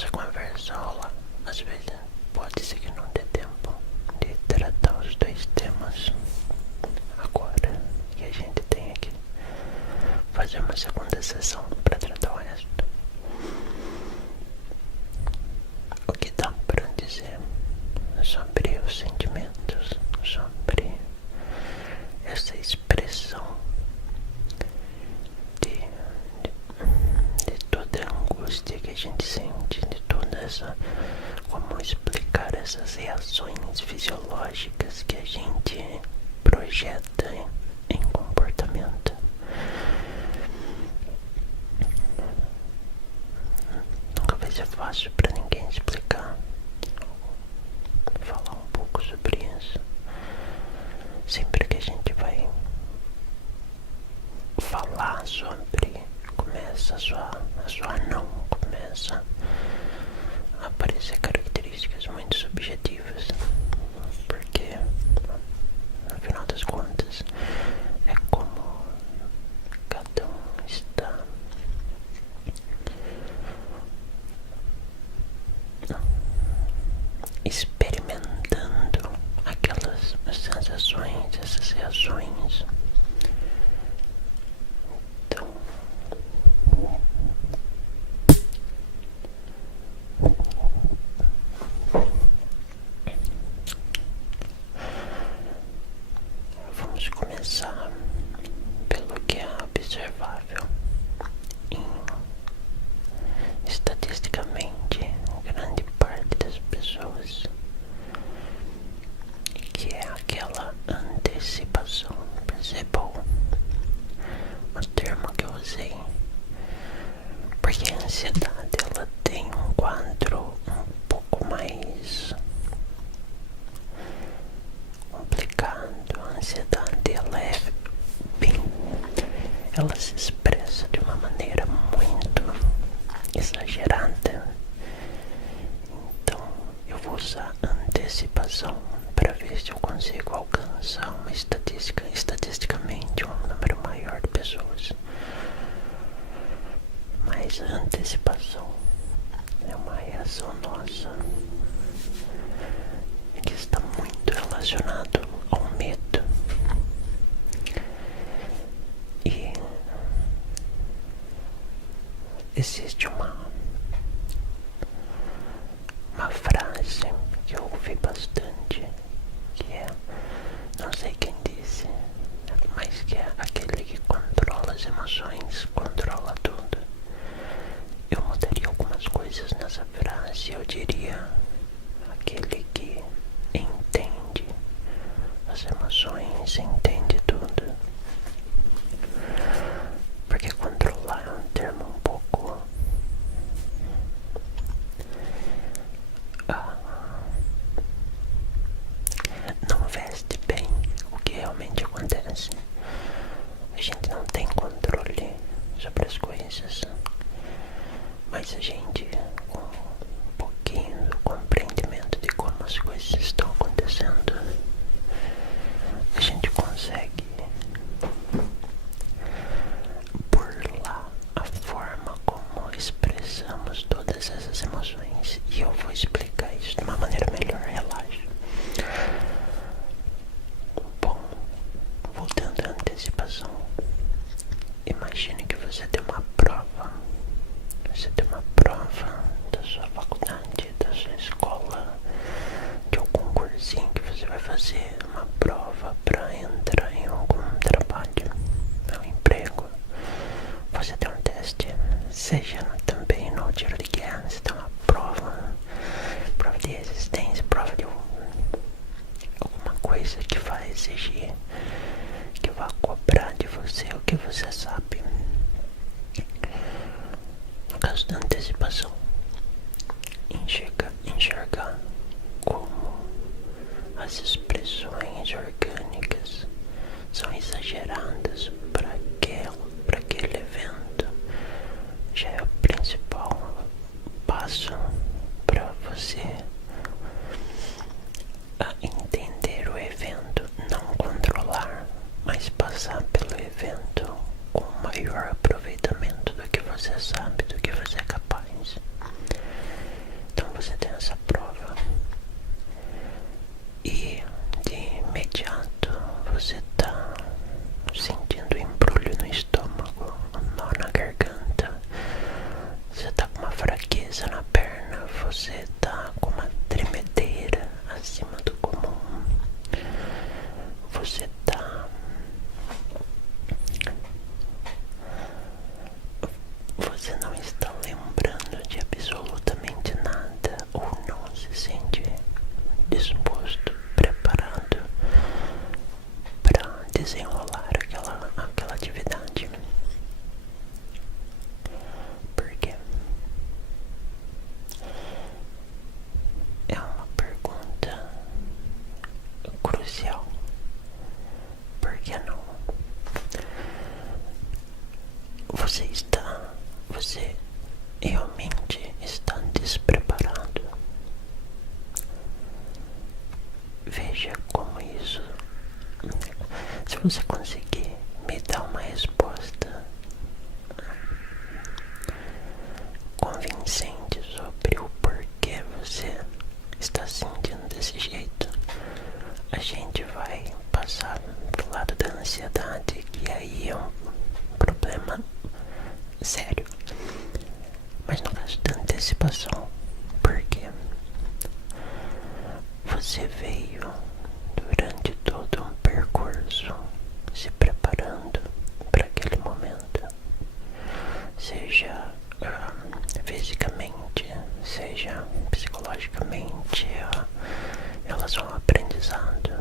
essa conversa rolar. Às vezes pode ser que não dê tempo de tratar os dois temas agora, que a gente tem que fazer uma segunda sessão para tratar o resto. O que dá para dizer sobre os sentimentos, sobre essa expressão de toda a angústia que a gente sente, de toda essa, como explicar essas reações fisiológicas que a gente projeta em comportamento. Nunca vai ser fácil para ninguém explicar, falar um pouco sobre isso. Sempre que a gente vai falar sobre, começa a soar não, começa a aparecer características muito subjetivas, porque no final das contas é como cada um está experimentando aquelas sensações, essas reações. Então, vamos começar pelo que é observável estatisticamente grande parte das pessoas, que é aquela antecipação. Percebam o termo que eu usei, porque a ansiedade ela tem um quadro um pouco mais complicado. A ansiedade ela se expressa de uma maneira muito exagerada. Então eu vou usar antecipação para ver se eu consigo alcançar uma estatisticamente um número maior de pessoas. Mas a antecipação é uma reação nossa que está muito relacionado ao medo. E existe uma frase que eu ouvi bastante, que é, não sei quem disse, mas que é aquele que controla as emoções, controla tudo. Eu mudaria algumas coisas nessa frase. Eu diria aquele que entende as emoções, entende tudo. Porque controlar é um termo um pouco não veste bem o que realmente acontece. A gente não tem controle sobre as coisas, mas a gente, com um pouquinho do compreendimento de como as coisas estão acontecendo, a gente consegue burlar a forma como expressamos todas essas emoções. E eu vou explicar isso de uma maneira melhor, relaxa. Bom, voltando à antecipação, imagine que você tem uma prova. Você tem uma prova da sua faculdade, da sua escola, de algum cursinho que você vai fazer, uma prova para entrar em algum trabalho, um emprego. Você tem um teste, seja também no tiro de guerra, você tem uma prova de resistência, prova de alguma coisa que vai exigir, que vai cobrar de você o que você sabe. No caso da antecipação, enxergar como as expressões orgânicas são exageradas para aquele evento, já é o principal passo para você entender o evento, não controlar, mas passar pelo evento com maior aproveitamento do que você sabe, do que você é capaz. você tem essa prova e de imediato você tá sentindo embrulho no estômago, um nó na garganta, você tá com uma fraqueza na perna, você tá com uma tremedeira acima do comum, você tá você não está lembrando de absolutamente nada ou não se sente disposto, preparado para desenrolar aquela atividade. Por quê? É uma pergunta crucial. Por que não? Você realmente está despreparado. Veja como isso. Se você conseguir me dar uma resposta convincente sobre o porquê você está sentindo desse jeito, a gente vai passar pro lado da ansiedade, que aí é um problema sério. Mas no caso da antecipação, porque você veio durante todo um percurso se preparando para aquele momento, seja fisicamente, seja psicologicamente, em relação ao aprendizado.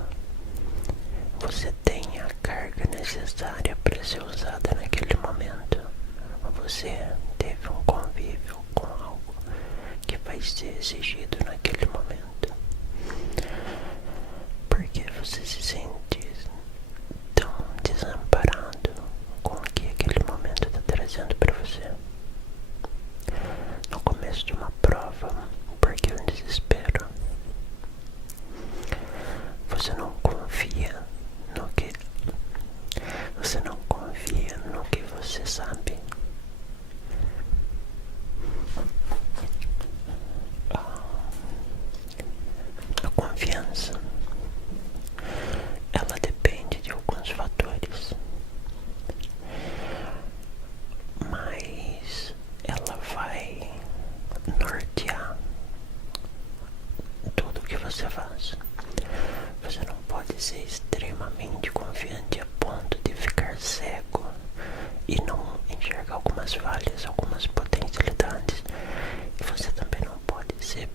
Você tem a carga necessária para ser usada naquele momento. Você teve um convívio com algo que vai ser exigido naquele momento. Por que você se sente tão desamparado com o que aquele momento está trazendo para você? No começo de uma prova, por que o desespero? Você não confia no que você sabe. A confiança, ela depende de alguns fatores, mas ela vai nortear tudo o que você faz. Você não pode ser extremamente confiante a ponto de ficar cego e não enxergar algumas falhas, algumas potencialidades. E você também não pode ser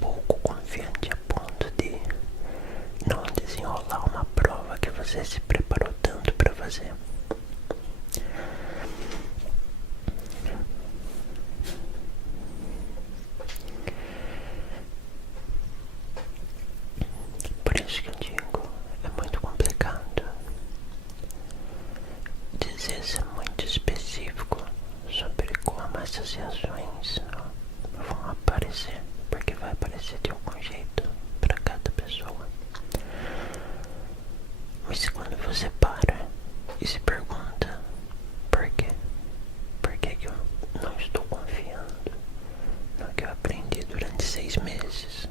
pouco confiante a ponto de não desenrolar uma prova que você se preparou tanto para fazer. Por isso que eu digo, é muito complicado dizer ser muito específico sobre como essas reações vão aparecer, porque vai aparecer de algum jeito para cada pessoa. Mas quando você para e se pergunta por quê? Por que eu não estou confiando no que eu aprendi durante 6 meses?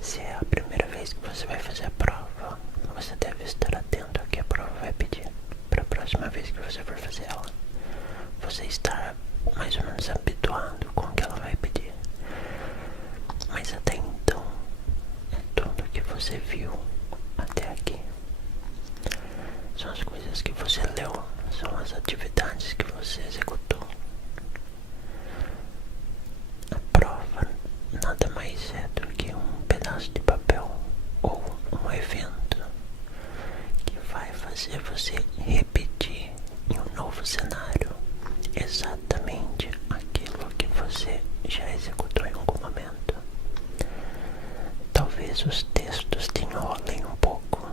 Se é a primeira vez que você vai fazer a prova, você deve estar atento ao que a prova vai pedir. Para a próxima vez que você for fazer ela, você está mais ou menos habituado com o que ela vai pedir. Mas até então, tudo que você viu até aqui são as coisas que você leu, são as atividades que você executou. A prova nada mais é do que um pedaço de papel ou um evento que vai fazer você repetir em um novo cenário exatamente aquilo que você já executou em algum momento. Talvez os textos te enrolem um pouco,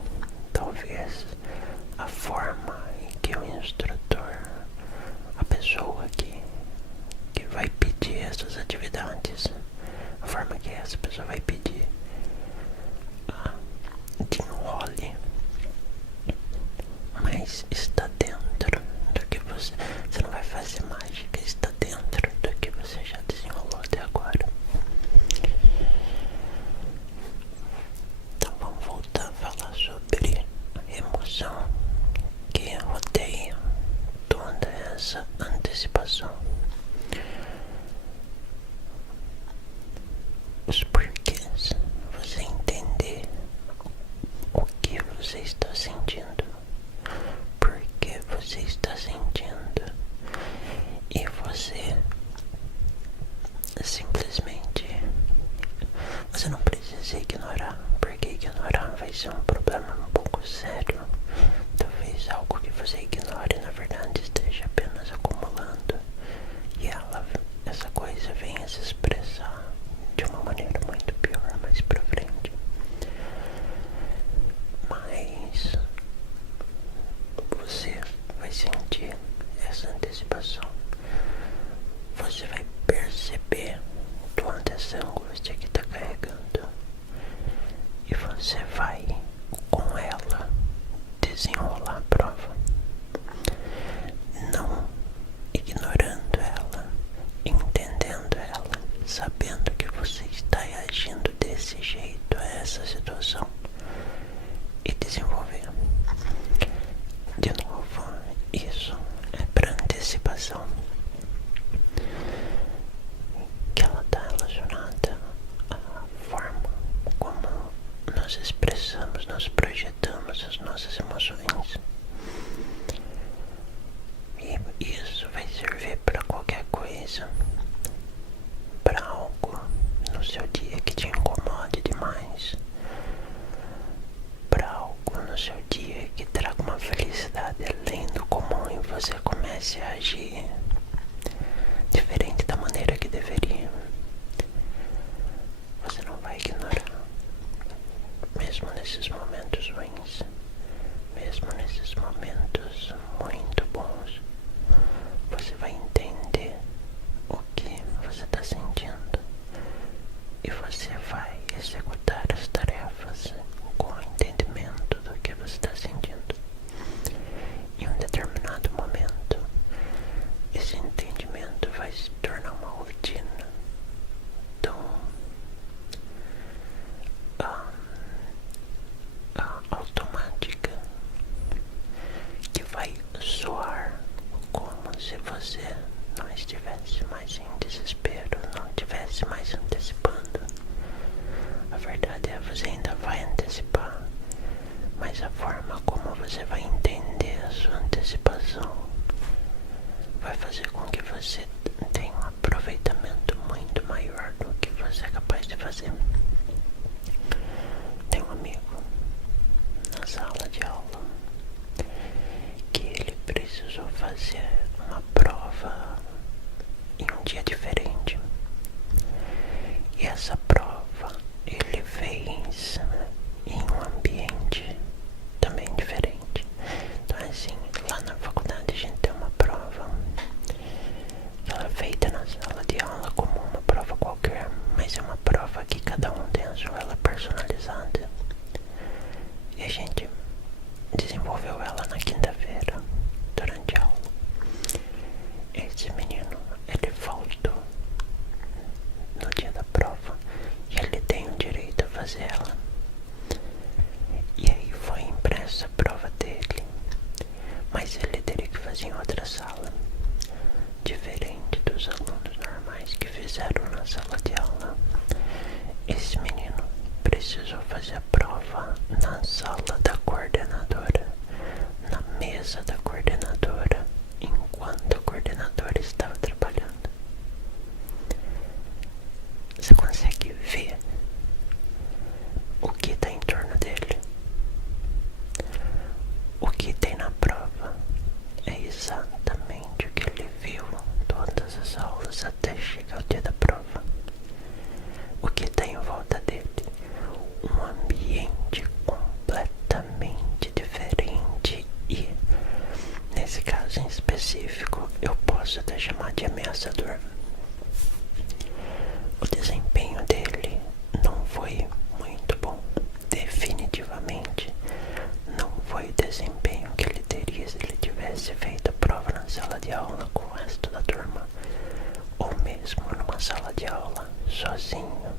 talvez a forma em que o instrutor, a pessoa que vai pedir essas atividades, a forma que essa pessoa vai pedir, te enrole, mas está dentro do que você não vai fazer mágica, está dentro do que você já desenrolou até agora. os porquês, você entender o que você está sentindo, por que você está sentindo, e você simplesmente, você não precisa ignorar, porque ignorar vai ser um problema um pouco sério. Talvez algo que você ignore na verdade esteja apenas acumulando, e essa coisa venha se expressar de uma maneira muito pior mais pra frente. Mas você vai sentir essa antecipação, você vai perceber o quanto essa angústia que está carregando, e você vai com ela desenrolar a prova, não ignorando ela, entendendo ela, sabendo que você está reagindo desse jeito a essa situação, e desenvolver. De novo, isso é para antecipação, que ela está relacionada à forma como nós expressamos, nós projetamos as nossas emoções. E isso vai servir para qualquer coisa, para algo no seu dia que te incomode demais, para algo no seu dia que traga uma felicidade além do comum e você comece a agir diferente da maneira que deveria. Você não vai ignorar, mesmo nesses momentos ruins, mesmo nesses momentos muito bons. Você vai entender o que você está sentindo, e você vai executar as tarefas com o entendimento do que você está sentindo. Em um determinado momento, esse entendimento vai se tornar uma rotina tão automática que vai soar como se você não estivesse mais em desespero, não estivesse mais antecipando. A verdade é que você ainda vai antecipar, mas a forma como você vai entender a sua antecipação vai fazer com que você tenha um aproveitamento muito maior do que você é capaz de fazer. Tem um amigo na sala de aula que ele precisou fazer uma prova em um dia diferente, e essa prova ele fez em um ambiente também diferente. Então assim, lá na faculdade a gente tem uma prova, ela é feita na sala de aula como uma prova qualquer, mas é uma prova que cada um tem a sua ela personalizada, e a gente desenvolveu ela na quinta-feira durante a aula. Esse menino, ele faltou no dia da prova, e ele tem o direito a fazer ela. E aí foi impressa a prova dele, mas ele teria que fazer em outra sala, diferente dos alunos normais que fizeram na sala de aula. Esse menino precisou fazer a prova na sala da coordenadora, na mesa da coordenadora, enquanto a coordenadora estava trabalhando. Você consegue ver o que está em torno dele? O que tem na prova é exatamente o que ele viu todas as aulas até chegar ao dia da prova. O que está em volta dele? Um ambiente completamente diferente, e nesse caso em específico eu posso até chamar de ameaçador. O desempenho dele não foi muito bom, definitivamente não foi o desempenho que ele teria se ele tivesse feito a prova na sala de aula com o resto da turma, ou mesmo numa sala de aula sozinho.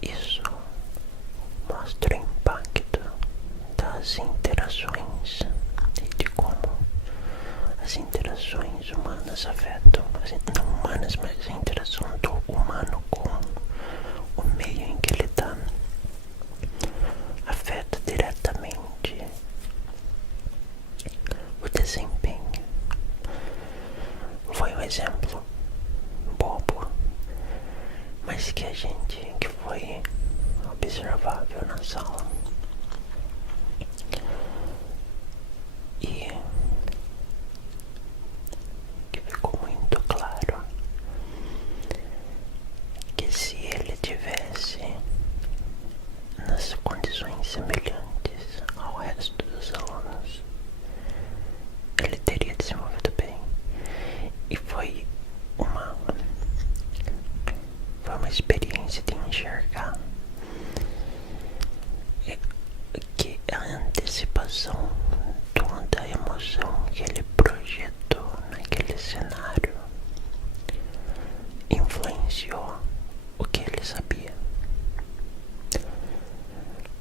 Isso mostra o impacto das interações e de como as interações humanas afetam, assim, não humanas, mas a interação do humano com o meio em que ele está afeta diretamente o desempenho. Foi um exemplo bobo, mas que foi observável na sala. E que ficou muito claro que se ele tivesse nas condições semelhantes ao resto dos alunos, ele teria desenvolvido bem. E foi uma experiência de enxergar que a antecipação da emoção que ele projetou naquele cenário influenciou o que ele sabia,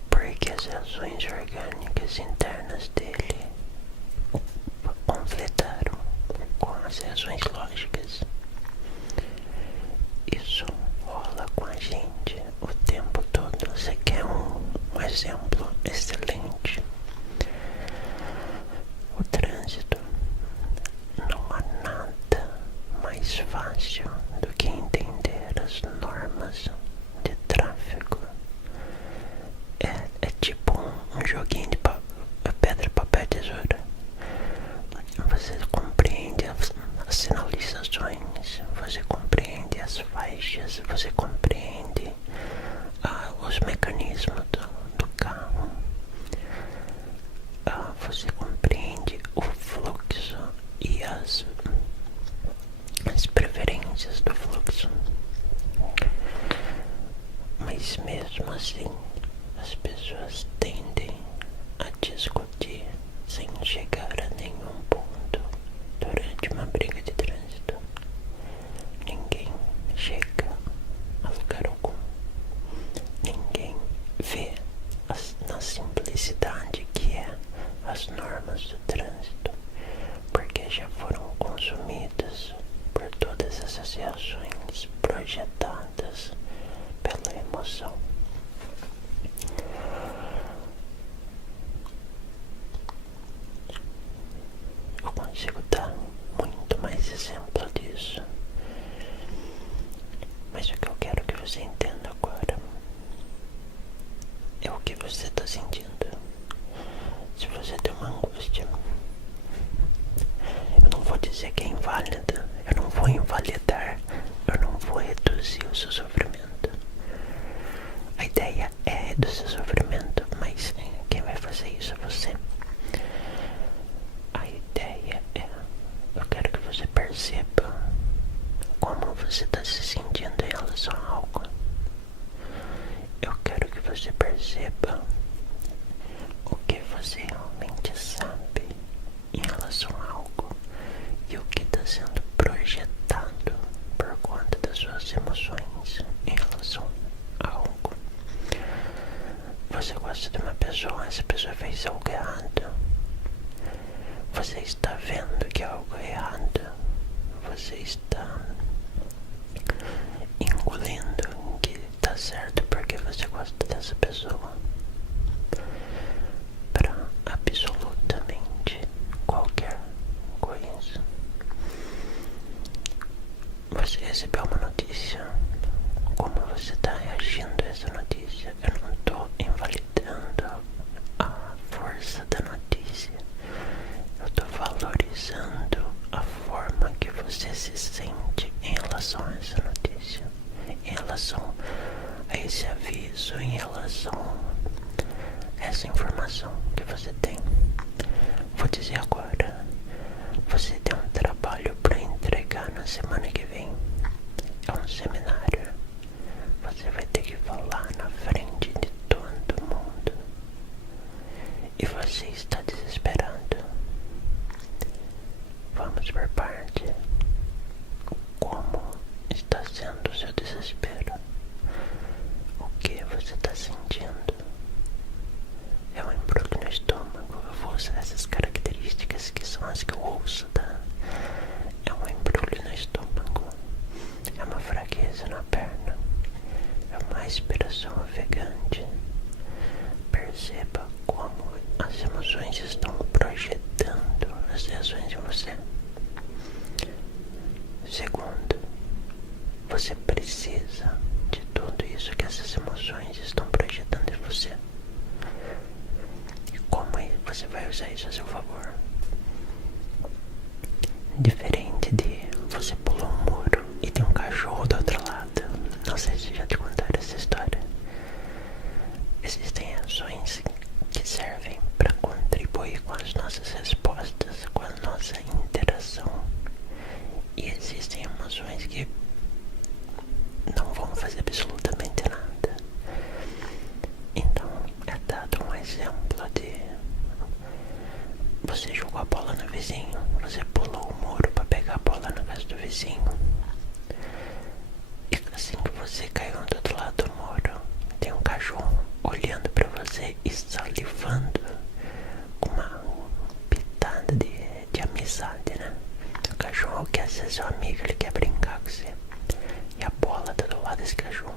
porque as reações orgânicas internas dele conflitaram com as reações lógicas. Isso rola com a gente o tempo todo. Você quer um exemplo excelente? O trânsito. Não há nada mais fácil do que entender as normas de tráfego. É tipo um joguinho de pedra, papel, tesoura. Você compreende as sinalizações, você compreende as faixas, você compreende os mecanismos do carro, você compreende o fluxo e as preferências do fluxo. Mas mesmo assim, as pessoas tendem a discutir sem chegar a nenhum ponto durante uma briga de trânsito. Ninguém chega a lugar algum. Ninguém vê na simplicidade que é as normas do trânsito, porque já foram consumidas por todas essas reações projetadas pela emoção. Eu consigo dar muito mais exemplo disso, mas o que eu quero que você entenda agora é o que você está sentindo. Se você tem uma angústia, eu não vou dizer que é inválida, eu não vou invalidar, eu não vou reduzir o seu sofrimento. A ideia é reduzir o sofrimento, mas quem vai fazer isso é você. A ideia é, eu quero que você perceba como você está se sentindo em relação a algo. Eu quero que você perceba o que você realmente sabe em relação a algo e o que está sendo projetado por conta das suas emoções em relação a algo. Você gosta de uma pessoa, essa pessoa fez algo errado. Você está vendo que é algo errado. Você está engolindo que está certo porque você gosta dessa pessoa. Para absolutamente qualquer coisa. Você recebeu uma notícia. Como você está reagindo a essa notícia? Eu não estou invalidando a força da notícia. Eu estou valorizando a forma que você se sente em relação a essa notícia, em relação a esse aviso, em relação a essa informação que você tem. Vou dizer agora, você tem um trabalho para entregar na semana que vem. É um seminário. Você vai ter que falar na frente de todo mundo. E você está desesperado. Vamos por parte. Como está sendo o seu desespero? O que você está sentindo? É um embrulho no estômago. Eu vou usar essas características que são as que eu ouço, tá? É um embrulho Segundo, você precisa de tudo isso que essas emoções estão projetando em você. E como você vai usar isso a seu favor? Diferente de você pular um muro e tem um cachorro do outro lado. Não sei se já te contaram essa história. Existem ações que servem para contribuir com as nossas respostas, com a nossa interação. E existem emoções que não vão fazer absolutamente nada. Então é dado um exemplo de você jogou a bola no vizinho, você pulou o muro para pegar a bola na casa do vizinho. E assim que você caiu do outro lado do muro, tem um cachorro olhando para você e salivando com uma pitada de amizade, né? O cachorro quer ser seu amigo, ele quer brincar com você. E a bola tá do lado desse cachorro.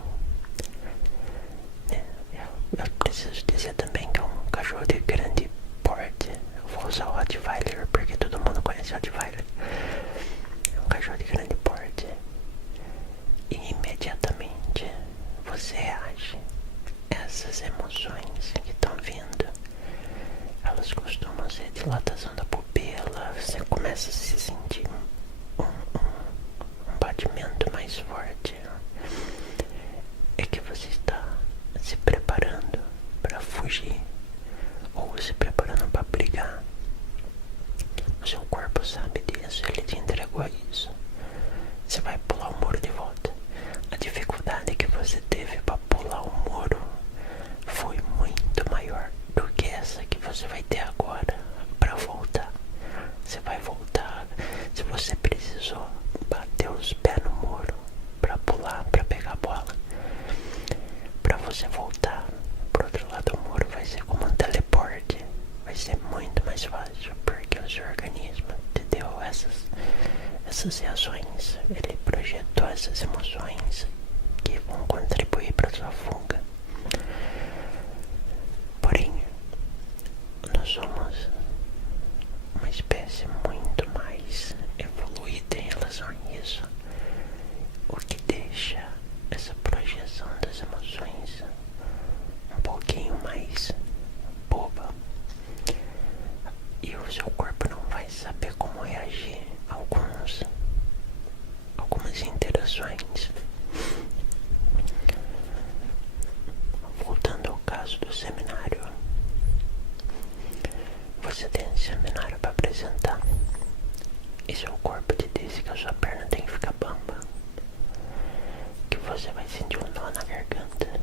Eu preciso dizer também que é um cachorro de grande porte. Eu vou usar o Rottweiler porque todo mundo conhece o Rottweiler. É um cachorro de grande porte. E imediatamente você reage. Essas emoções que estão vindo, elas costumam ser dilatação da pupila. Você começa a se sentir um batimento mais forte. É que você está se preparando para fugir ou se preparando para brigar. O seu corpo sabe disso, ele te entregou isso. Você vai pular o muro de volta. A dificuldade que você teve para pular o muro foi muito maior do que essa que você vai ter agora para voltar. Você vai voltar. Se você precisou bater os pés no muro para pular, para pegar a bola, para você voltar pro outro lado do muro vai ser como um teleporte. Vai ser muito mais fácil, porque o seu organismo te deu essas reações. Ele projetou essas emoções que vão contribuir para sua fuga. Porém, nós somos uma espécie muito mais evoluída em relação a isso, o que deixa essa projeção das emoções um pouquinho mais boba. E o seu corpo não vai saber como reagir a algumas interações. Voltando ao caso do seminário, você tem esse seminário para apresentar e seu corpo te disse que a sua perna tem que ficar bamba, que você vai sentir um nó na garganta,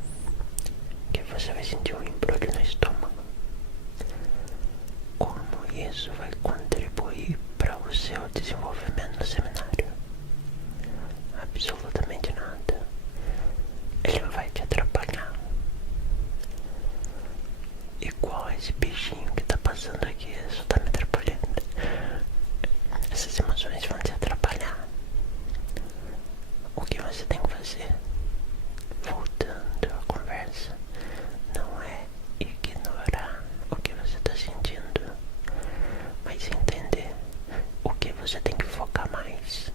que você vai sentir um embrulho no estômago. Como isso vai contribuir para o seu desenvolvimento no seminário? Absolutamente nada. Ele vai te atrapalhar. Igual esse bichinho que tá passando aqui, só tá me atrapalhando. Essas emoções vão te atrapalhar. O que você tem que fazer, voltando à conversa, não é ignorar o que você está sentindo, mas entender o que você tem que focar mais,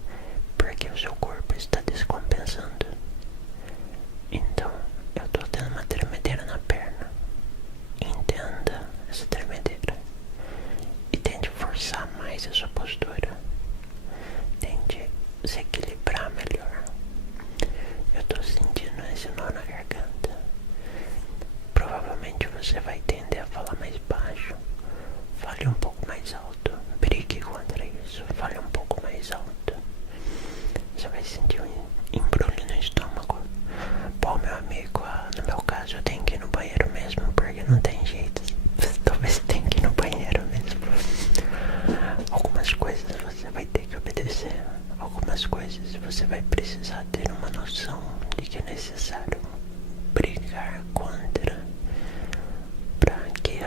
porque o seu corpo está descompensando. Então, eu tô tendo uma tremedeira na perna. Entenda essa tremedeira e tente forçar mais a sua postura. Tente se equilibrar melhor. Eu tô sentindo esse nó na garganta. Provavelmente você vai tender a falar mais baixo. Fale um pouco mais alto. Brigue contra isso. Fale um pouco mais alto. Você vai sentir um embrulho no estômago. Bom, meu amigo, no meu caso eu tenho que ir no banheiro mesmo, porque não tem jeito. Talvez tenha que ir no banheiro mesmo. Algumas coisas você vai ter que obedecer. Algumas coisas você vai precisar ter uma noção de que é necessário brigar contra, para que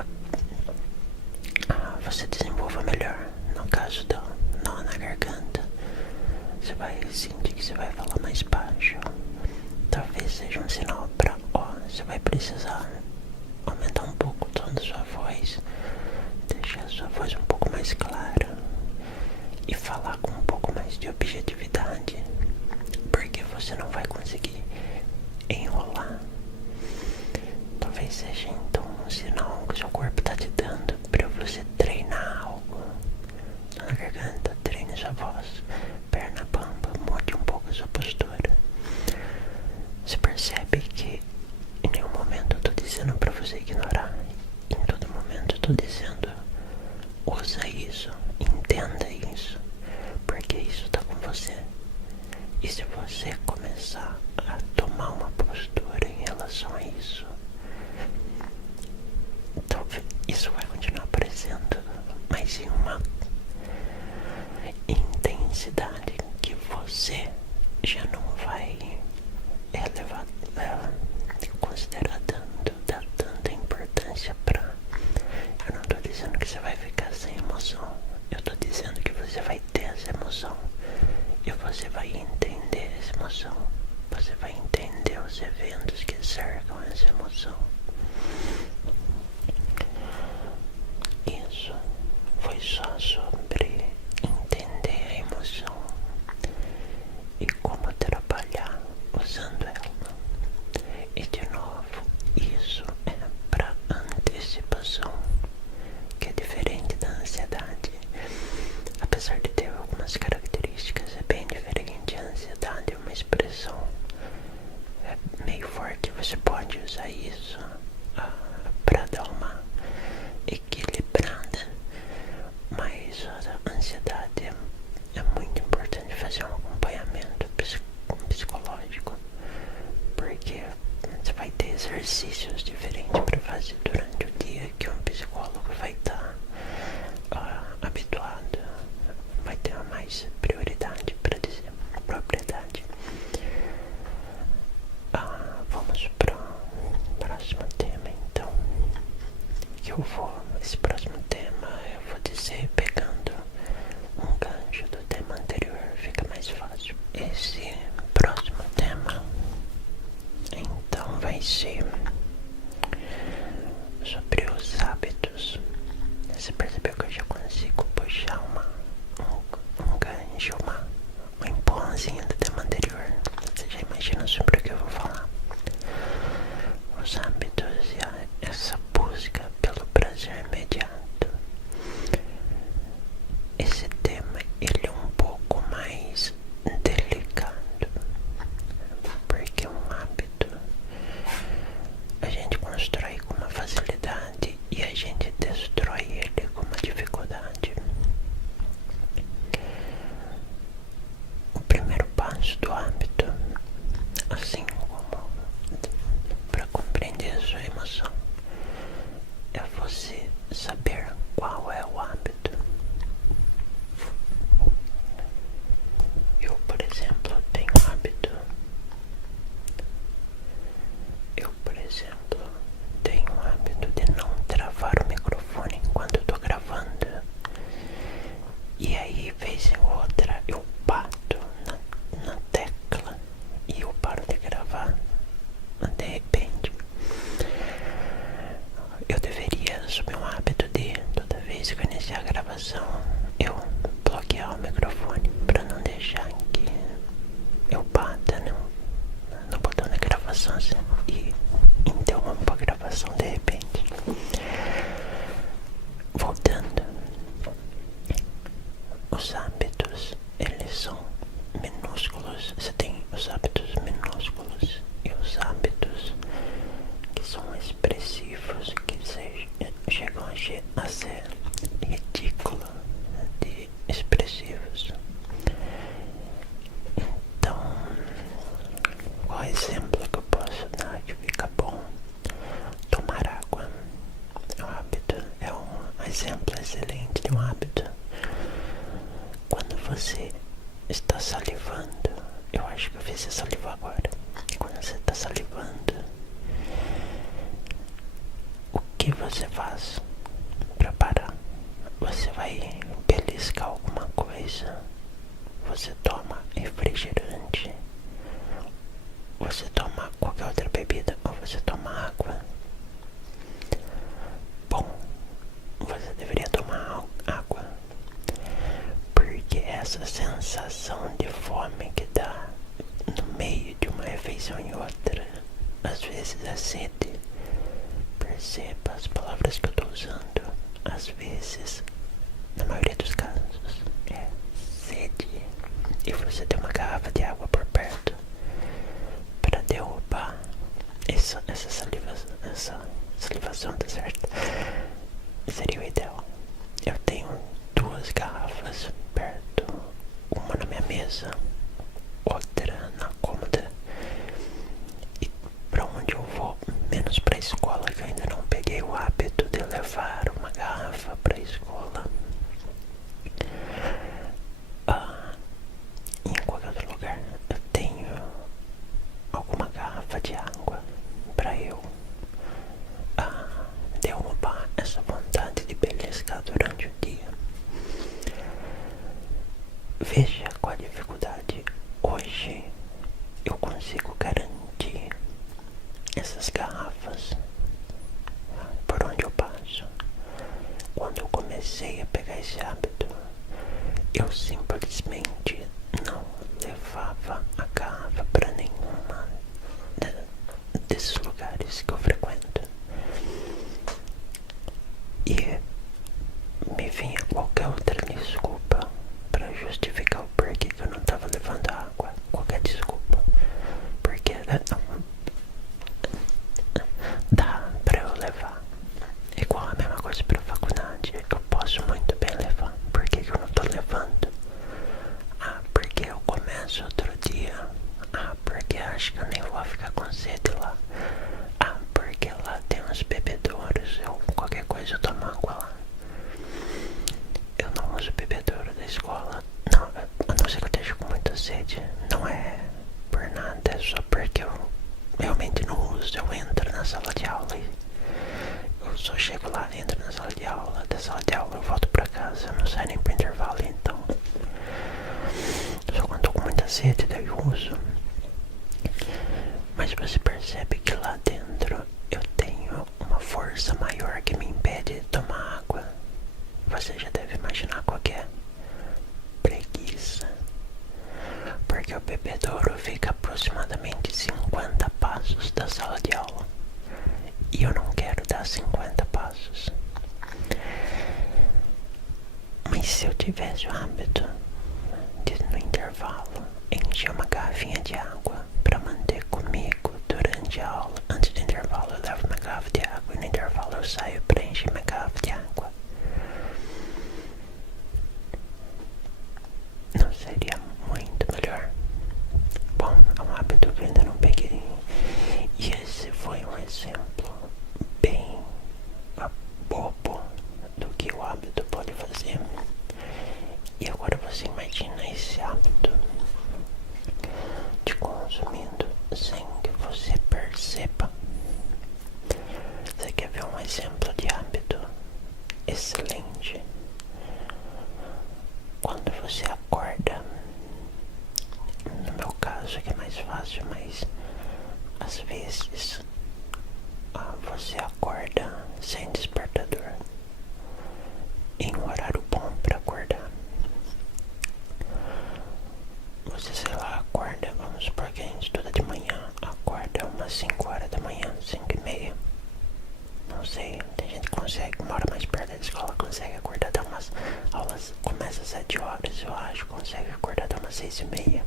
você desenvolva melhor. No caso do nó na garganta, você vai sentir que você vai falar mais baixo. Talvez seja um sinal para, você vai precisar aumentar um pouco o tom da sua voz, deixar a sua voz um pouco mais clara e falar com um pouco pouco mais de objetividade, porque você não vai conseguir enrolar. Talvez seja então um sinal que o seu corpo está te dando para você treinar algo na garganta. Treine sua voz, perna bamba, mude um pouco a sua postura. Você percebe que em nenhum momento eu estou dizendo para você ignorar. Em todo momento eu estou dizendo: usa isso, entenda isso, porque isso está com você. E se você começar a tomar uma postura em relação a isso, então isso vai continuar aparecendo, mas em uma intensidade que você já não vai levar, considerar tanto, dar tanta importância pra. Eu não tô dizendo que você vai ficar sem emoção, eu tô dizendo que você vai ter essa emoção e você vai entender essa emoção, você vai entender os eventos que cercam essa emoção. Isso foi só sobre entender a emoção e como trabalhar usando ela. E de novo, isso é para antecipação, que é diferente da ansiedade. Apesar de ter algumas características, é bem diferente. A ansiedade é uma expressão meio forte. Você pode usar isso para dar uma equilibrada, mas a ansiedade é muito importante fazer um acompanhamento psicológico, porque você vai ter exercícios diferentes para fazer durante o dia que um psicólogo vai estar habituado, vai ter mais prioridade, para dizer propriedade. Vamos para o próximo tema então. Esse próximo tema eu vou dizer pegando um gancho do tema anterior, fica mais fácil. Esse próximo tema então vai ser sobre os hábitos. Você percebeu que eu já consigo puxar um gancho, um empurrãozinho do tema anterior? Você já imagina sobre o que eu vou falar? Os hábitos e essa busca pelo prazer imediato. Esse tema ele é um pouco mais delicado, porque um hábito a gente constrói com uma facilidade e a gente destrói ele com uma dificuldade. O primeiro passo do hábito, assim como para compreender a sua emoção, é você saber qual é o hábito. Eu, por exemplo, tenho hábito. De não travar o microfone enquanto eu tô gravando. E aí, vez em outra, eu bato na tecla e eu paro de gravar. De repente, eu deveria assumir um hábito de, toda vez que eu iniciar a gravação, eu bloquear o microfone para não deixar que eu bata no botão da gravação assim, e interrompa a gravação de repente. Voltando, os hábitos, eles são minúsculos. Você tem os hábitos minúsculos e os hábitos que são expressivos, que chegam a ser ridículos de expressivos. Então, qual exemplo que eu posso dar que fica bom? Tomar água é um hábito, é um exemplo excelente de um hábito. Quando você está salivando, eu acho que eu fiz essa saliva agora. Quando você está salivando, o que você faz para parar? Você vai beliscar alguma coisa? Você toma refrigerante? Você toma qualquer outra bebida? Ou você toma água? Bom, você deveria tomar água, porque essa sensação vezes é sede. Perceba as palavras que eu tô usando. Às vezes, na maioria dos casos, é sede. E você tem uma garrafa de água por perto para derrubar essa salivação, tá certo? Seria o ideal. Eu tenho duas garrafas perto, uma na minha mesa, outra na cômoda. E pra onde eu vou, menos pra escola, que eu ainda não peguei o hábito de levar uma garrafa pra escola. Em qualquer outro lugar eu tenho alguma garrafa de água pra eu derrubar essa vontade de beliscar durante o dia. Veja qual a dificuldade. Hoje eu consigo garantir essas garrafas por onde eu passo. Quando eu comecei a pegar esse hábito, eu simplesmente não levava a garrafa para nenhuma desses lugares que eu frequento. E me vinha qualquer outra desculpa para justificar o porquê que eu não estava levando água. Qualquer desculpa. Porque dá para eu levar. Igual a mesma coisa para faculdade. Eu posso muito bem levar. Por que que eu não tô levando? Porque eu começo outro dia. Porque acho que eu nem vou ficar com sede lá. Porque lá tem uns bebedouros. Qualquer coisa eu tomo água lá. Eu não uso bebedouro da escola. Não, a não ser que eu esteja com muita sede. Não é por nada, é só porque eu realmente não uso. Eu entro na sala de aula e eu só chego lá, entro na sala de aula. Da sala de aula eu volto pra casa. Eu não saio nem pro intervalo, então. Só quando tô com muita sede, daí eu uso. Mas você percebe que lá dentro eu tenho uma força maior que me impede de tomar água. Você já deve imaginar qual que é. Preguiça. Porque o bebedouro fica aproximadamente 50 passos da sala de aula. E eu não quero dar 50 passos. Mas se eu tivesse o hábito de, no intervalo, encher uma garrafinha de água para manter comigo durante a aula. Antes do intervalo eu levo uma garrafa de água e no intervalo eu saio para encher minha garrafa de água. Não seria muito melhor? Bom, é um hábito que eu ainda não peguei. E esse foi um exemplo bem bobo do que o hábito pode fazer. E agora você imagina esse hábito te consumindo sem que você perceba. Você quer ver um exemplo de hábito excelente? Quando você acorda, no meu caso que é mais fácil, mas às vezes você acorda sem despertador, em um horário bom para acordar. Você, sei lá, acorda, vamos supor que a gente estuda de manhã, acorda umas 5 horas da manhã, 5:30. Não sei, tem gente que consegue, mora mais perto da escola, consegue acordar até umas aulas, começa às 7 horas, eu acho, consegue acordar até umas 6:30.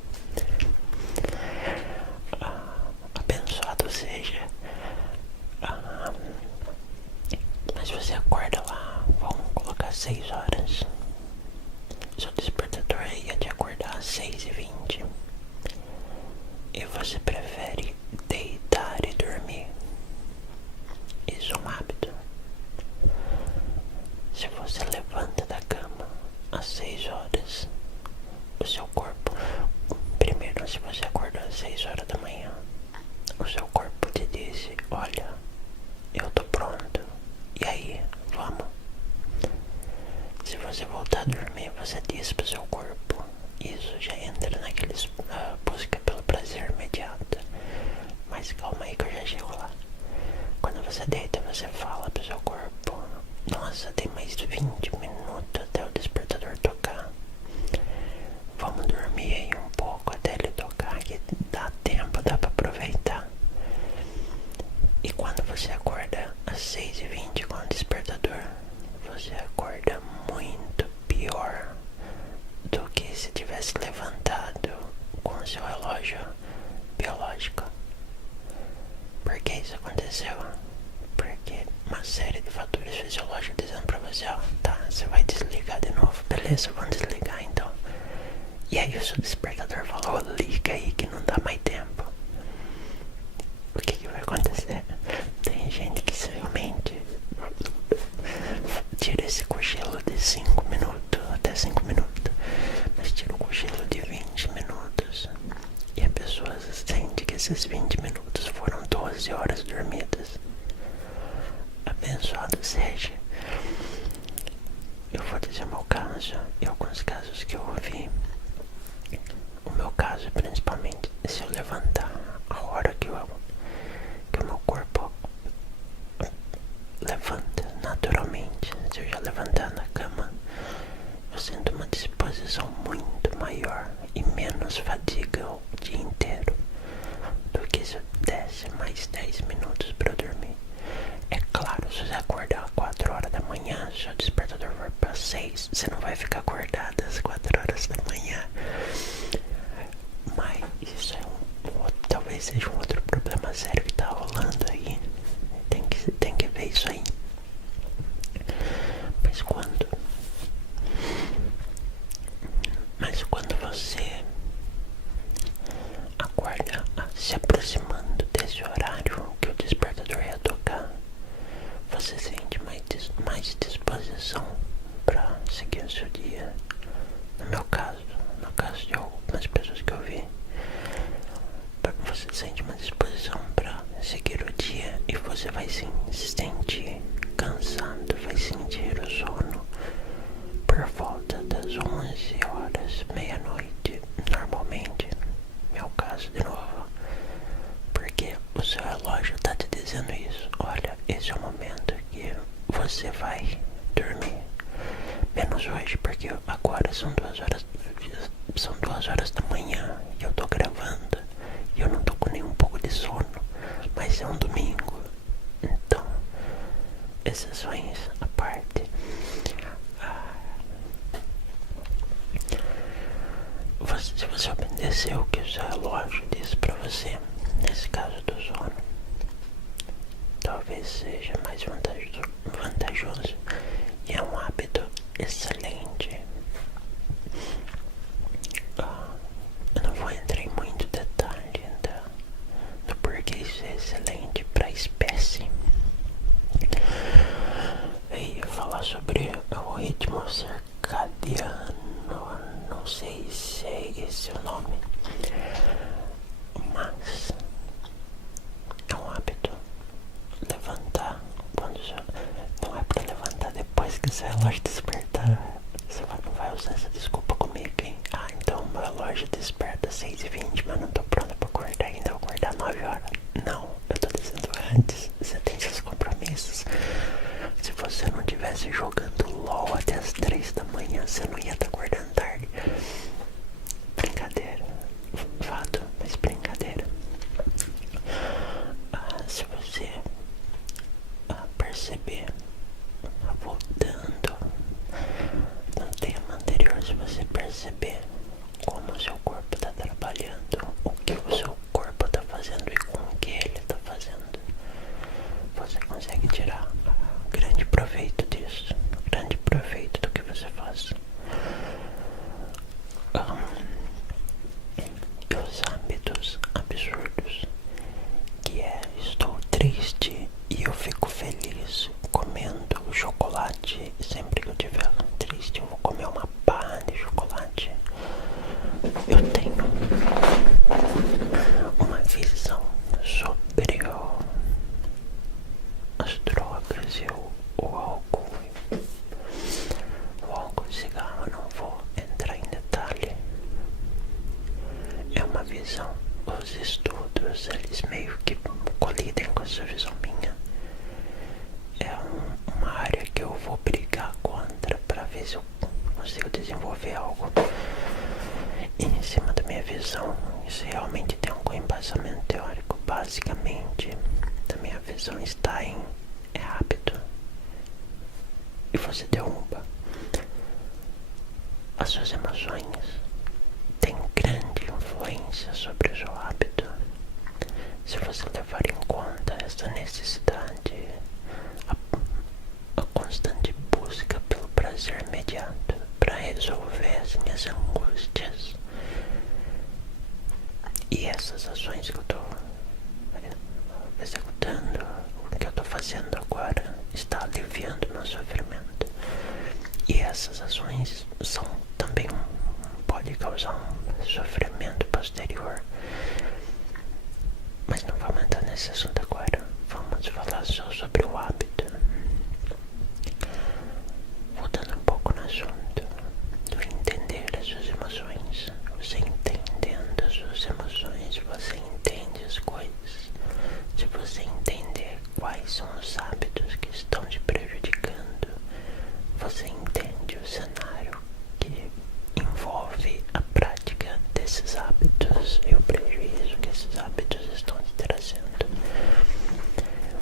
Abençoado seja. Mas você acorda lá, vamos colocar 6 horas. Seu despertador ia te acordar às 6:20. E você prefere deitar e dormir. Isso é um hábito. Se você levanta da cama às 6 horas, o seu corpo, primeiro, se você acordou às 6 horas da manhã, o seu corpo te disse: olha, eu tô pronto, e aí, vamos. Se você voltar a dormir, você diz pro seu corpo, isso já entra naqueles busca pelo prazer imediato. Mas calma aí que eu já chego lá. Quando você deita, você fala pro seu corpo: nossa, tem mais de 20 minutos até o despertador tocar. Vamos dormir aí um pouco até ele tocar, que dá tempo, dá pra aproveitar. relógio biológico. Por que isso aconteceu? Porque uma série de fatores fisiológicos dizendo pra você, ó, tá, você vai desligar de novo. Beleza, vamos desligar então. E aí o seu despertador falou, liga aí que não dá mais tempo. O que vai acontecer? Tem gente que realmente tira esse cochilo de 5 minutos, até 5 minutos, mas tira o cochilo de 20 minutos. E a pessoa sente que esses 20 minutos foram 12 horas dormidas. Abençoado seja. Eu vou dizer o meu caso e alguns casos que eu ouvi. O meu caso, principalmente, se eu levantar a hora que o meu corpo levanta naturalmente, se eu já levantar na cama, eu sinto uma disposição muito maior e menos fadiga o dia inteiro do que se eu desse mais 10 minutos para dormir. É claro, se você acordar às 4 horas da manhã, seu despertador for para 6, você não vai ficar acordado às 4 horas da manhã. Mas isso talvez seja um outro problema sério que tá rolando aí. Tem que ver isso aí. Mas quando você acorda se aproximando desse horário que o despertador ia tocar, você sente mais disposição para seguir o seu dia. No meu caso, no caso de algumas pessoas que eu vi, você sente uma disposição para seguir o dia e você vai se sentir cansado, vai sentir o sono por volta das 11 horas, meia-noite, normalmente. Meu caso de novo, porque o seu relógio está te dizendo isso. Olha, esse é o momento que você vai dormir. Menos hoje, porque agora são 2 horas da manhã e eu tô gravando e eu não tô com nem um pouco de sono, mas é um domingo. Então, exceções à parte, se você obedecer o que o seu relógio diz pra você, nesse caso do sono, talvez seja mais vantajoso e é um hábito excelente. Eu não vou entrar em muito detalhe do porquê isso é excelente para a espécie. E falar sobre o ritmo circadiano, não sei se é esse o nome, mas é um hábito levantar não é para levantar depois que seu relógio despertar. Você não vai usar essa desculpa comigo, hein? Ah, então meu relógio desperta às 6h20, mas não tô pronto pra acordar ainda, vou acordar 9 horas. Não, eu tô dizendo antes, você tem seus compromissos. Se você não tivesse jogando LOL até as 3 da manhã, você não ia estar acordando tarde. Brincadeira, fato, mas brincadeira. Se você perceber, voltando no tema anterior, se você perceber como o seu corpo está trabalhando, o que o seu corpo está fazendo e com o que ele está fazendo, você consegue tirar grande proveito disso, grande proveito do que você faz. E os hábitos absurdos, que é: estou triste e eu fico feliz comendo chocolate. Sempre que eu estiver triste eu vou comer uma barra de chocolate. Eu tenho uma visão sobre as drogas e o álcool. O álcool e cigarro, não vou entrar em detalhe. É uma visão. Os estudos, eles meio que colidem com essa visão minha. É uma área que eu vou brigar contra para ver se eu consigo desenvolver algo em cima da minha visão. Isso realmente tem algum embasamento teórico. Basicamente, a minha visão está em hábito. E você derruba. As suas emoções têm grande influência sobre E essas ações que eu tô executando, o que eu tô fazendo agora, está aliviando meu sofrimento. E essas ações também pode causar um sofrimento posterior. Mas não vamos entrar nesse assunto agora. Vamos falar só sobre o hábito. Voltando um pouco no assunto do entender as suas emoções. Você entendendo as suas emoções, você entende as coisas. Se você entender quais são os hábitos que estão te prejudicando, você entende o cenário que envolve a prática desses hábitos e o prejuízo que esses hábitos estão te trazendo.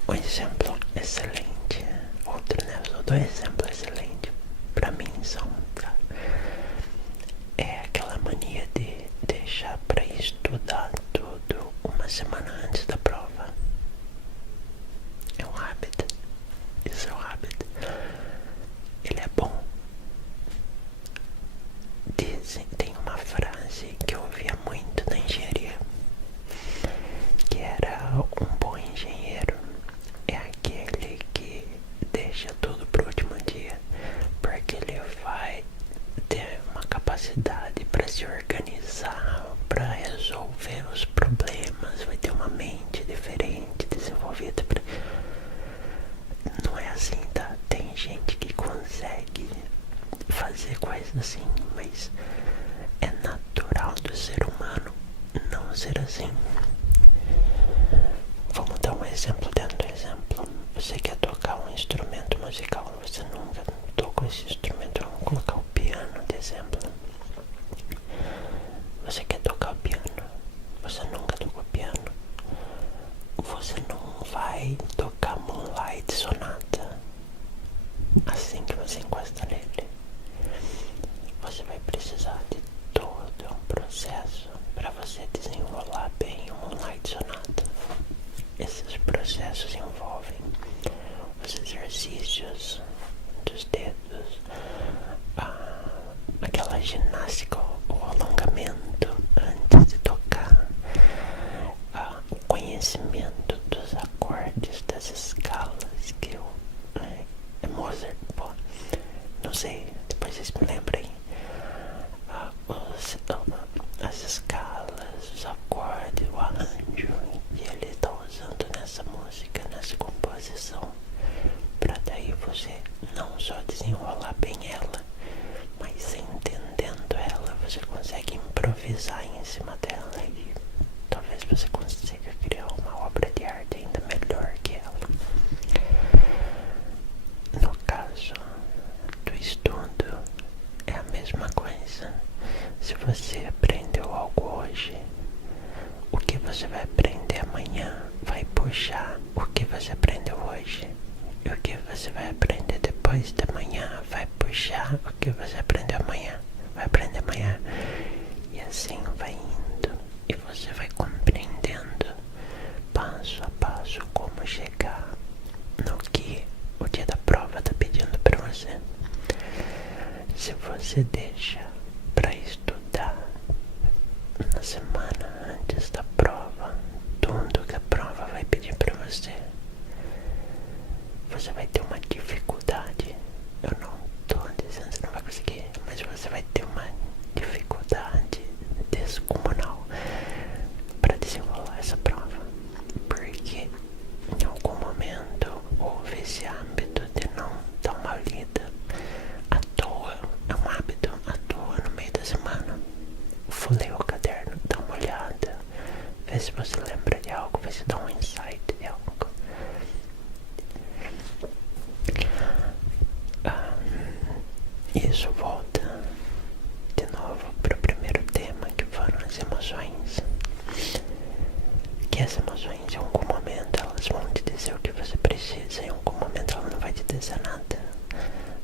Um exemplo excelente, outro, né? Só dois exemplos excelentes pra mim são, tá? É aquela mania de deixar pra estudar tudo uma semana antes da prova. É um hábito. Isso é um hábito. Ele é bom. Dizem, tem uma frase que eu ouvia muito na engenharia, que era: um bom engenheiro é aquele que deixa tudo pro último dia, porque ele vai ter uma capacidade para se organizar, para resolver os problemas, vai ter uma mente diferente, desenvolvida. Não é assim, tá? Tem gente que consegue fazer coisas assim, mas é natural do ser humano não ser assim. Vamos dar um exemplo dentro do exemplo. Você quer tocar um instrumento musical, você nunca tocou esse instrumento. Vamos colocar o piano de exemplo. Você quer tocar o piano, você nunca tocou piano. Você não vai tocar Moonlight Sonata assim que você encosta nele. Você vai precisar de todo um processo para você desenrolar bem o Moonlight Sonata. Esses processos envolvem os exercícios dos dedos, aquela ginástica, o alongamento antes de tocar, o conhecimento dos acordes, das escalas que é Mozart, pô, não sei, depois vocês me lembrem. As escalas, os acordes, o arranjo que ele está usando nessa música, nessa composição, para daí você não só desenrolar bem ela, mas entendendo ela, você consegue improvisar em cima dela e talvez você consiga criar uma obra de arte ainda melhor que ela. No caso do estudo, é a mesma coisa. Se você aprendeu algo hoje, o que você vai aprender amanhã vai puxar o que você aprendeu hoje. E o que você vai aprender depois de amanhã vai puxar o que você aprendeu amanhã. Vai aprender amanhã. E assim vai indo. E você vai compreendendo passo a passo como chegar no que o dia da prova está pedindo para você. Se você deixa para estudar na semana antes da prova tudo que a prova vai pedir para você, você vai ter uma dificuldade. Eu não estou dizendo que você não vai conseguir, mas você vai ter uma dificuldade descomunal para desenrolar essa prova, porque em algum momento houve esse hábito de não dar uma lida à toa. É um hábito à toa no meio da semana. Folheia o caderno, dá uma olhada, vê se você lembra de algo, vê se dá um insight de algo. Isso volta de novo para o primeiro tema, que foram as emoções. Que as emoções em algum momento elas vão te dizer o que você precisa, em algum momento ela não vai te dizer nada.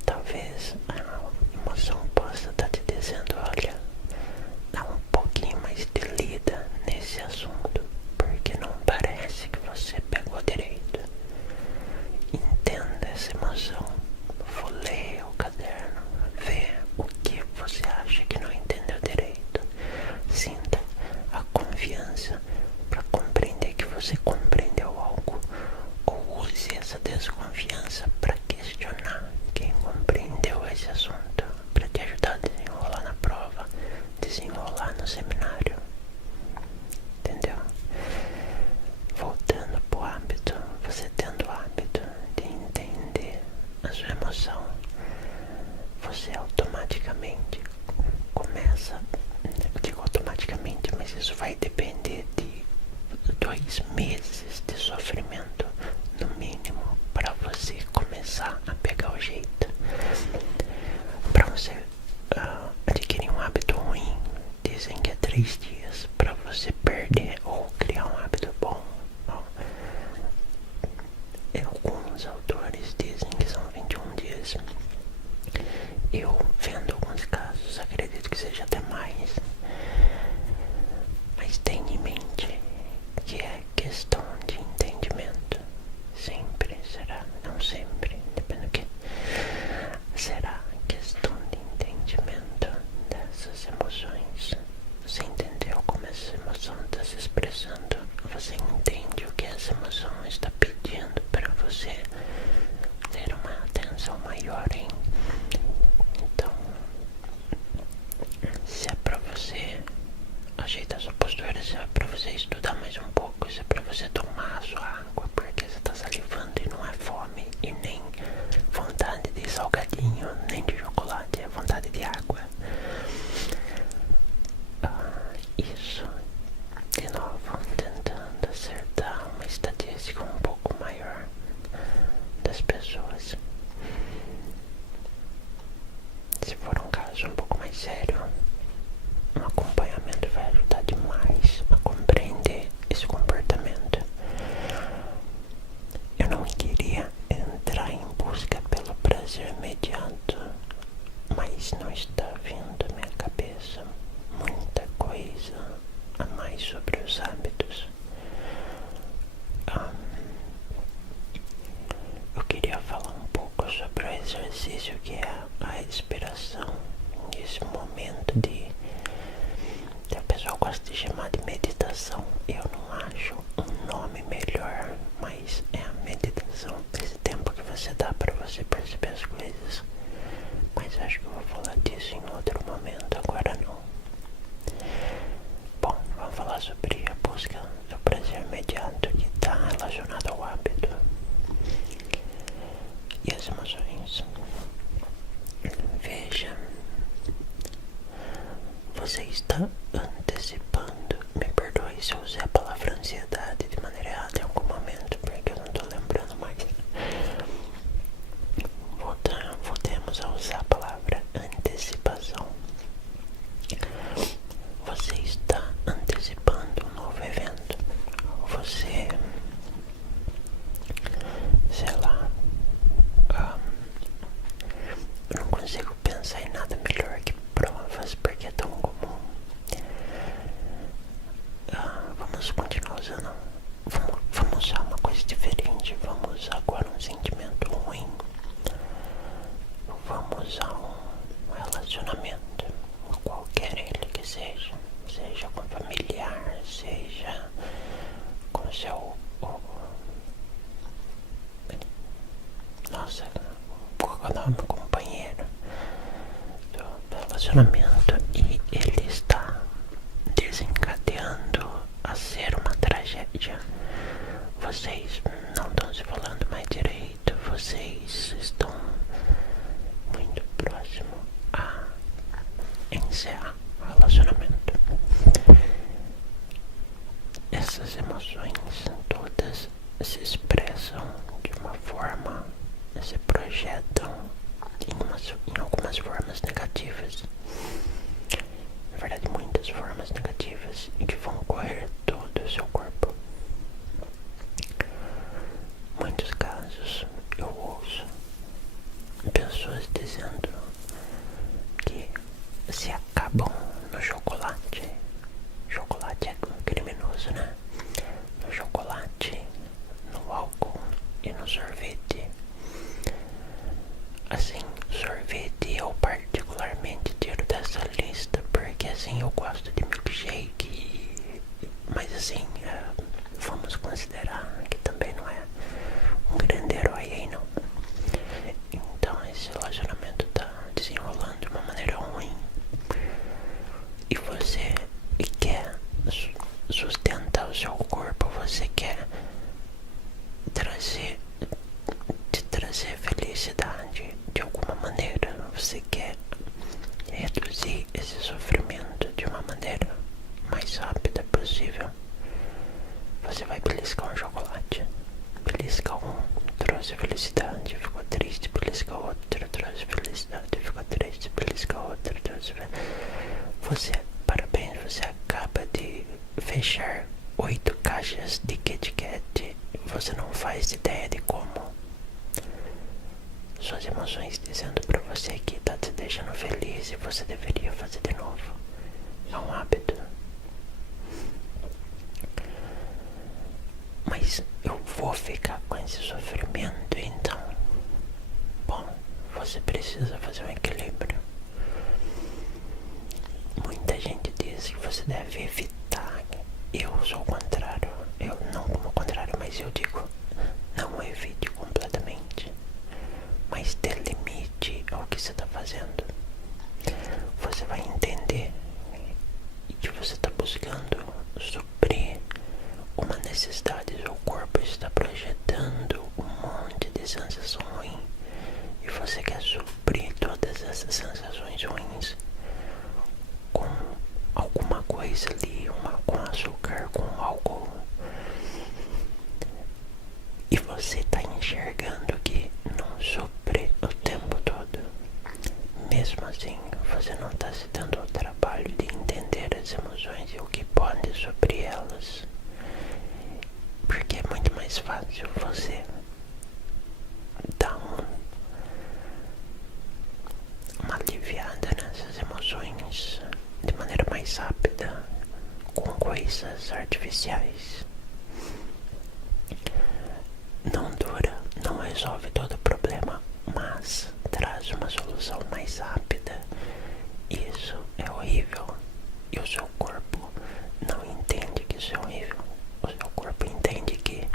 Talvez a emoção possa estar te dizendo: olha, dá um pouquinho mais de lida nesse assunto, porque não parece que você pegou direito. Entenda essa emoção, folheia o caderno, vê o que você acha que não entendeu direito. Sinta a confiança você compreendeu algo, ou use essa desconfiança para questionar quem compreendeu esse assunto, para te ajudar a desenrolar na prova, desenrolar no seminário. Entendeu? Voltando pro hábito, você tendo o hábito de entender a sua emoção, você automaticamente começa, eu digo automaticamente, mas isso vai depender de 2 meses de sofrimento, no mínimo, para você começar a pegar o jeito. Para você adquirir um hábito ruim, dizem que é 3 dias. Para você perder ou criar um hábito bom, alguns autores dizem que são 21 dias. Eu, vendo alguns casos, acredito que seja até mais. Mas tenha em mente que é questão de entendimento. Sempre será, não sempre, depende do que. Será questão de entendimento dessas emoções. Você entendeu como essa emoção está se expressando? Você entende o que essa emoção está pedindo para você ter uma atenção maior em? Então, se é pra você ajeitar sua postura, se é pra você estudar mais um pouco, se é pra você tomar a sua água, porque você tá salivando e não é fome e nem vontade de salgadinho, nem de chocolate, é vontade de água. Isso, de novo, tentando acertar uma estatística um pouco maior das pessoas. Se for um caso um pouco mais sério, um acompanhamento vai ajudar demais a compreender esse comportamento. Eu não queria entrar em busca pelo prazer imediato, mas não está vindo à minha cabeça muita coisa a mais sobre os hábitos. Eu queria falar um pouco sobre o exercício que é a respiração. Esse momento que a pessoa gosta de chamar de meditação. Eu não acho um nome melhor, mas é a meditação. Esse tempo que você dá para você perceber as coisas. Mas acho que eu vou falar disso em outro momento, agora não. Bom, vamos falar sobre a busca do prazer imediato que está relacionado ao hábito e as emoções. Veja, você está antecipando, me perdoe se eu usei a palavra ansiedade de maneira errada em algum momento, porque eu não estou lembrando mais. Voltemos a usar a palavra antecipação. Você está antecipando um novo evento. Você, sei lá, eu não consigo pensar em nada melhor que provas, porque é tão comum. Vamos continuar usando. Vamos usar uma coisa diferente. Vamos usar agora um sentimento ruim. Vamos usar um relacionamento, qualquer ele que seja. Seja com familiar, seja com seu... Nossa, qual é o nome? Companheiro do relacionamento, e ele está desencadeando a ser uma tragédia. Vocês não estão se falando mais direito, vocês estão muito próximo a encerrar o relacionamento. Essas emoções todas se expressam de uma forma, se projetam em algumas formas negativas. Na verdade, muitas formas negativas e que vão correr todo o seu corpo. Muitos casos eu ouço pessoas dizendo que se acabam no chocolate. Chocolate é criminoso, né? No chocolate, no álcool e no sorvete. Assim, sorvete eu particularmente tiro dessa lista, porque assim eu gosto de milkshake, vamos considerar que também não é um grande herói aí não. Então esse relacionamento tá desenrolando de uma maneira ruim e você quer sustentar o seu corpo, você quer te trazer felicidade de alguma maneira, você quer reduzir esse sofrimento de uma maneira mais rápida possível. Você vai beliscar um chocolate, belisca um, trouxe felicidade, ficou triste, belisca outro, trouxe felicidade, ficou triste, belisca outro, trouxe felicidade. Parabéns, você acaba de fechar 8 caixas de Kit Kat. Você não faz ideia de como. Suas emoções dizendo pra você que tá te deixando feliz e você deveria fazer de novo. É um hábito. Mas eu vou ficar com esse sofrimento, então. Bom, você precisa fazer um equilíbrio. Muita gente diz que você deve evitar. Eu sou o contrário. Eu não como o contrário, mas eu digo, não evite completamente. Mas dê limite ao que você está fazendo. Você vai entender que você está buscando suprir uma necessidade. Seu corpo está projetando um monte de sensação ruim e você quer suprir todas essas sensações ruins com alguma coisa ali, com açúcar, com álcool. E você está enxergando que não supre o tempo todo. Mesmo assim, você não está se dando o trabalho de entender as emoções e o que pode suprir elas. Porque é muito mais fácil você dar uma aliviada nessas emoções de maneira mais rápida, com coisas artificiais. Não dura, não resolve todo o problema, mas traz uma solução mais rápida. Isso é horrível e o seu corpo não entende que isso é horrível. O seu corpo entende que,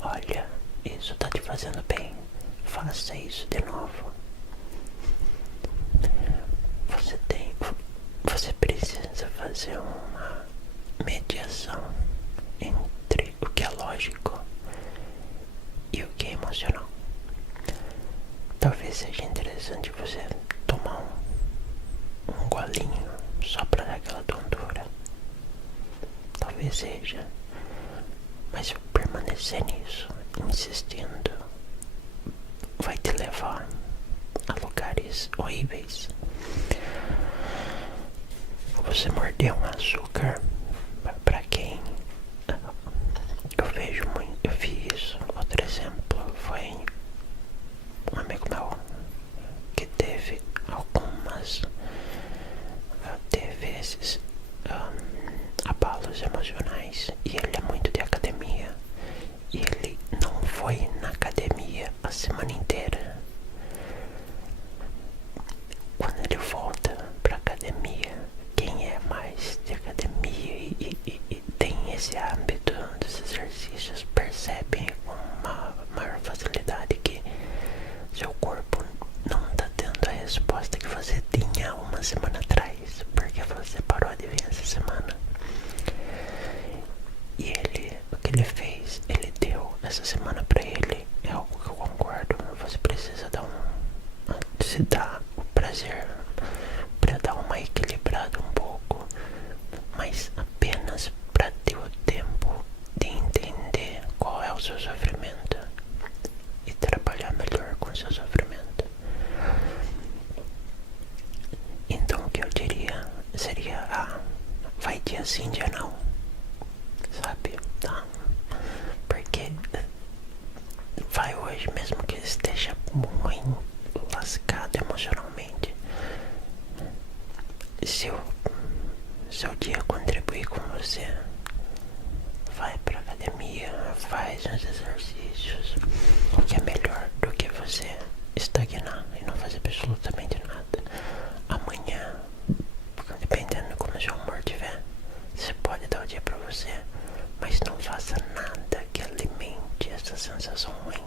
olha, isso tá te fazendo bem, faça isso de novo. Você precisa fazer uma mediação entre o que é lógico e o que é emocional. Talvez seja interessante você tomar um golinho só pra dar aquela tontura. Talvez seja. Mas permanecer nisso, insistindo, vai te levar a lugares horríveis. Você mordeu um açúcar, pra quem eu vejo muito, eu vi isso. Outro exemplo foi um amigo meu que teve esses abalos emocionais e ele é muito de academia e ele não foi na academia a semana inteira. Quando ele volta pra academia, quem é mais de academia e tem esse hábito dos exercícios percebem com uma maior facilidade que seu corpo não tá tendo a resposta que você tinha uma semana atrás, porque você parou de vir essa semana. E o que ele fez, ele deu essa semana pra ele, é algo que eu concordo. Você precisa se dar o prazer pra dar uma equilibrada um pouco, mas apenas pra ter o tempo de entender qual é o seu sofrimento e trabalhar melhor com o seu sofrimento. Então o que eu diria seria, vai dia sim, dia não, sabe? Tá? Porque vai hoje, mesmo que esteja muito lascado emocionalmente, se o seu dia contribuir com você, vai pra academia, faz uns exercícios, o que é melhor do que você estagnar e não fazer absolutamente nada. Amanhã, dependendo de como o seu humor estiver, você pode dar o dia pra você, mas não faça nada sensação ruim,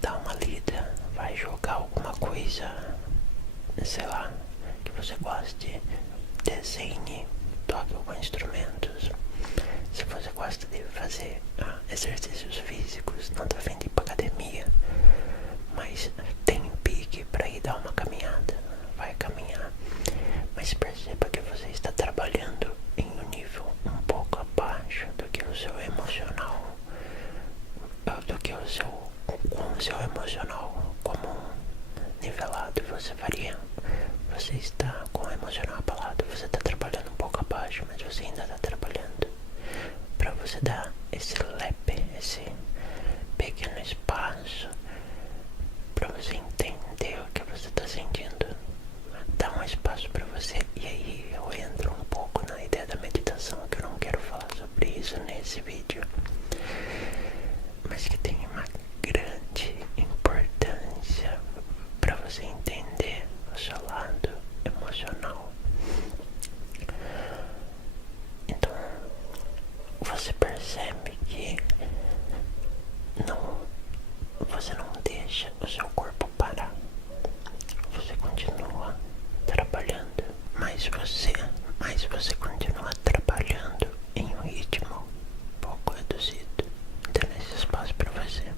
dá uma lida, vai jogar alguma coisa, sei lá, que você goste, desenhe, toque alguns instrumentos. Se você gosta de fazer exercícios físicos, não tá afim de ir pra academia, mas tem pique pra ir dar uma caminhada, vai caminhar. Mas perceba que você está trabalhando em um nível um pouco abaixo do que o seu emocional, do que o seu emocional comum nivelado você faria. Você está com o emocional abalado, você está trabalhando um pouco abaixo, mas você ainda está trabalhando. Para você dar esse lepe, esse pequeno espaço, para você entender o que você está sentindo, dá um espaço para você. E aí eu entro um pouco na ideia da meditação, que eu não quero falar sobre isso nesse vídeo, mas que tem uma grande importância para você entender o seu lado emocional. Então você percebe que você não deixa o seu corpo parar, você continua trabalhando, mas você continua trabalhando em um ritmo pouco reduzido, dando esse espaço para você.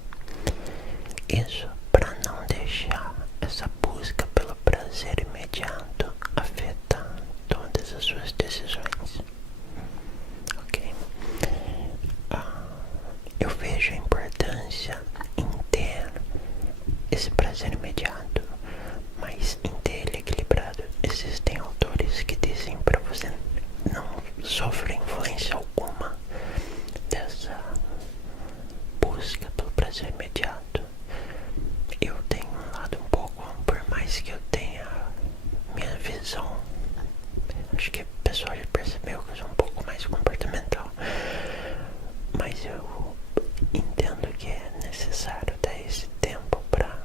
Isso para não deixar essa busca pelo prazer imediato afetar todas as suas decisões. Ok? Eu vejo a importância em ter esse prazer imediato, mas em ter ele equilibrado. Existem autores que dizem para você não sofrer influência alguma dessa busca pelo prazer imediato. Eu tenho um lado um pouco, por mais que eu tenha minha visão, acho que o pessoal já percebeu que eu sou um pouco mais comportamental, mas eu entendo que é necessário dar esse tempo para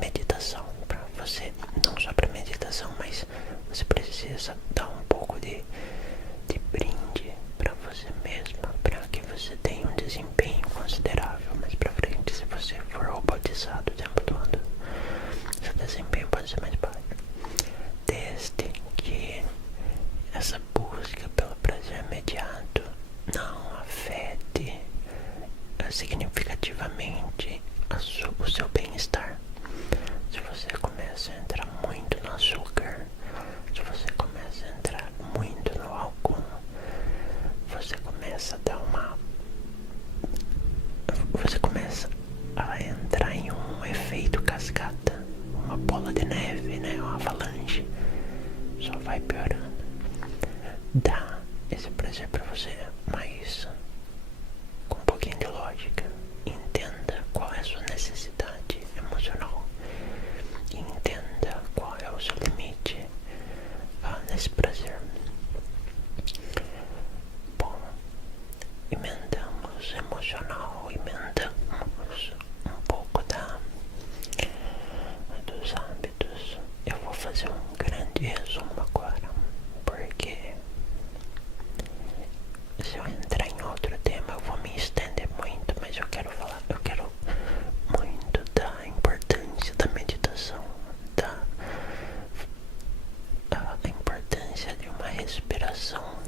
meditação, para você, não só para meditação, mas você precisa dar um pouco de brinde para você mesma, para que você tenha um desempenho considerável mais pra frente. Se você for robotizado o tempo todo, seu desempenho pode ser mais baixo, desde que essa busca pelo prazer imediato não afete significativamente o seu bem-estar. Se você começa a entrar muito no açúcar, se você começa a entrar muito no álcool, você começa a dar você começa a entrar em um efeito cascata, uma bola de neve, né? Uma avalanche, só vai piorando. Dá esse prazer pra você, mas com um pouquinho de lógica. Entenda qual é a sua necessidade emocional, entenda qual é o seu limite nesse prazer. Bom, emendamos emocional, emendamos um pouco dos hábitos. Eu vou fazer um grande resumo agora, porque se eu entrar em outro tema eu vou me estender muito, mas eu quero muito da importância da meditação, a importância de uma respiração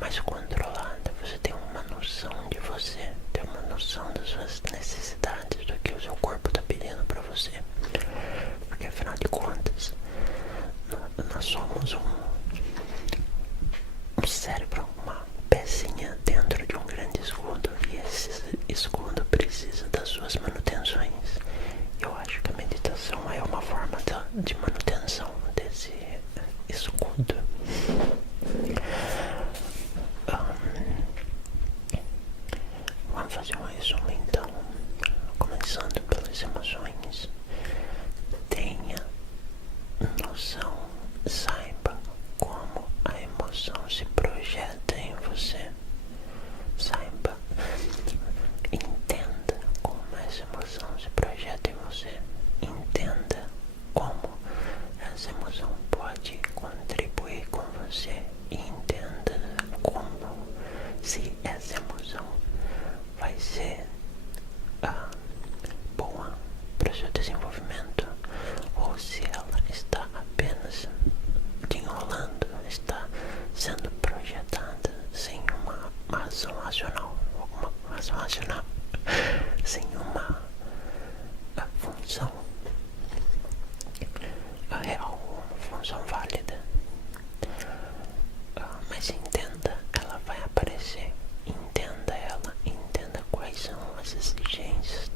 mais controlada. Você tem uma noção de você, tem uma noção das suas necessidades, do que o seu corpo está pedindo para você, porque afinal de contas nós somos um cérebro, uma pecinha dentro de um grande escudo, e esse escudo precisa das suas manutenções. Eu acho que a meditação é uma forma de manutenção desse escudo. Vamos fazer um resumo então, começando pelas emoções. Tenha noção, saiba como a emoção se projeta em você. Saiba, entenda como essa emoção se projeta em você. Entenda como essa emoção pode contribuir com você. E entenda como, se essa emoção funcional, sem uma função real, uma função válida. Mas entenda, ela vai aparecer. Entenda ela, entenda quais são as exigências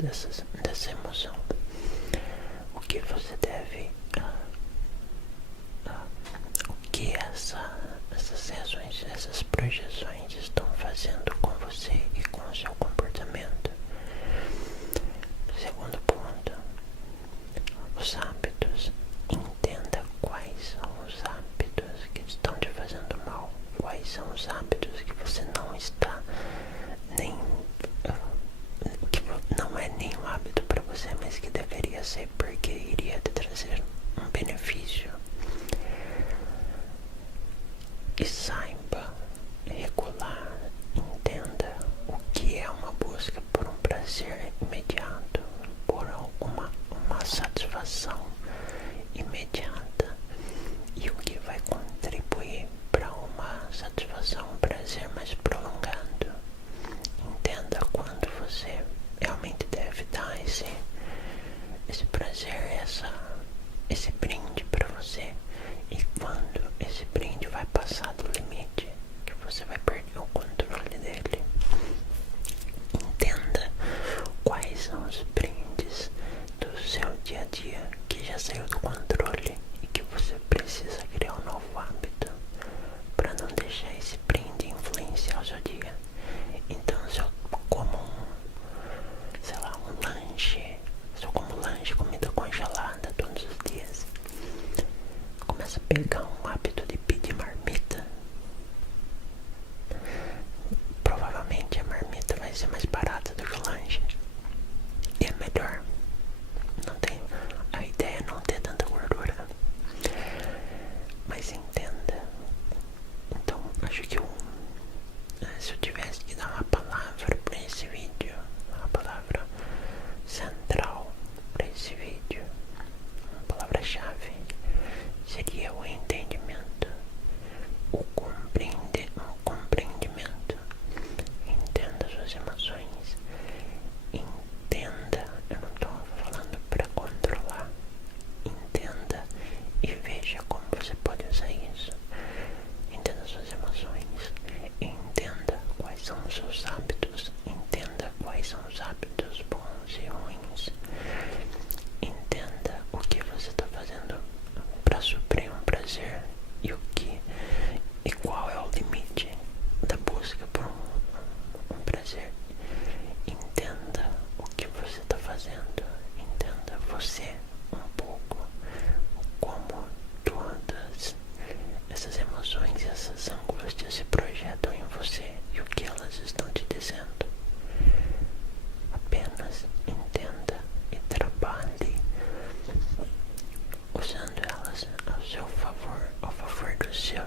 dessa emoção. O que você deve, o que essas reações, essas projeções estão fazendo com você e com o seu comportamento. Segundo ponto, os hábitos. Entenda quais são os hábitos que estão te fazendo mal. Quais são os hábitos que você não está nem... que não é nenhum hábito para você, mas que deveria ser porque iria te trazer um benefício. E saiba regular, entenda o que é uma busca por um prazer imediato, por uma satisfação imediata, e o que vai contribuir para uma satisfação, um prazer mais prolongado. Entenda quando você realmente deve dar esse prazer, esse brinde para você, e quando esse brinde vai passar do limite, que você vai perder o controle dele. Entenda quais são os brindes do seu dia a dia que já saiu do controle e que você precisa criar um novo hábito para não deixar esse brinde influenciar o seu dia. Então, se eu como sei lá, um lanche, se eu como lanche, comida congelada todos os dias, começa a pegar um hábito de pedir marmita, provavelmente a marmita vai ser mais barata do que o lanche e é melhor. A ideia é não ter tanta gordura, mas entenda. Então acho que se eu tivesse que dar uma palavra para esse vídeo, uma palavra central para esse vídeo, uma palavra-chave, seria o entendimento, o compreendimento. Entenda suas emoções, entenda, eu não estou falando para controlar, entenda e veja como você pode usar isso. Entenda suas emoções, entenda quais são os seus hábitos, entenda quais são os hábitos bons e ruins, entenda o que você está fazendo para suprir um prazer e qual é o limite da busca por um prazer. Entenda o que você está fazendo, entenda você um pouco, como todas essas emoções e essas angústias se projetam em você e o que elas estão te dizendo. Apenas entenda e trabalhe usando elas ao seu favor, ao favor do seu